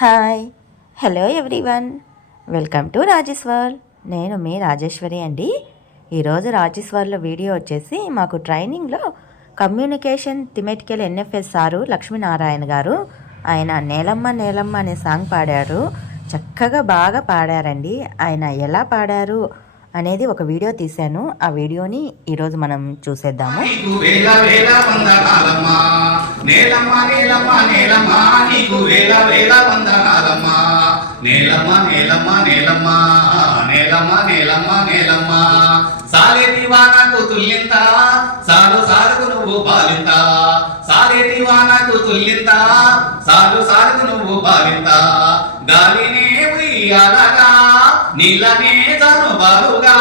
Hi hello everyone, welcome to Rajeshwar. నేను మీ రాజేశ్వరి అండి. ఈరోజు రాజేశ్వర్లో వీడియో వచ్చేసి మాకు ట్రైనింగ్లో కమ్యూనికేషన్ థిమెటికల్ ఎన్ఎఫ్ఎస్ సారు లక్ష్మీనారాయణ గారు ఆయన నేలమ్మ నేలమ్మ అనే సాంగ్ పాడారు. చక్కగా బాగా పాడారండి. ఆయన ఎలా పాడారు అనేది ఒక వీడియో తీశాను. ఆ వీడియోని ఈరోజు మనం చూసేద్దాము. సాలేటి వానకు తుల్లింత సాలు సాలుకు నువ్వు బాలింత, సాలేటి వానకు తుల్లింత సాలు సాలుకు నువ్వు బాలింత, గాలినే ఉయ్యాలగా నీలనే జను బాలుగా,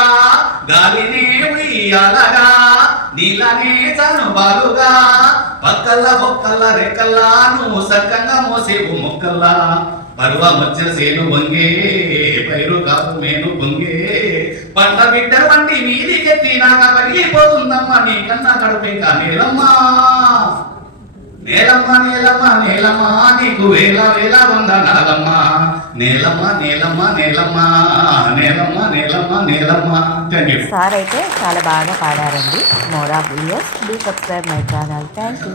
గాలినే ఉయ్యాలగా నీలనే జను బాలుగా, పక్కల్ల బొక్కల్ల రెక్కల్లా నువ్వు సక్కంగా మోసేవు మొక్కల్లా, పరువ మధ్య సేను వంగే పైరు కాపు మేను పొంగే, పంట బిడ్డ వంటి మీదికెత్తినాక పగిలిపోతుందమ్మా నీ కన్నా కడుపే నేలమ్మా నేలమ్మ నేలమ్మ నేలమ్మ నీకు వేల వేల వందనాలమ్మా, నేలమ్మ నేలమ్మ నేలమ్మ నేలమ్మ నేలమ్మ నేలమ్మ. Thank you. సార్ అయితే చాలా బాగా పాడారండి. More of videos, do subscribe my channel. Thank you.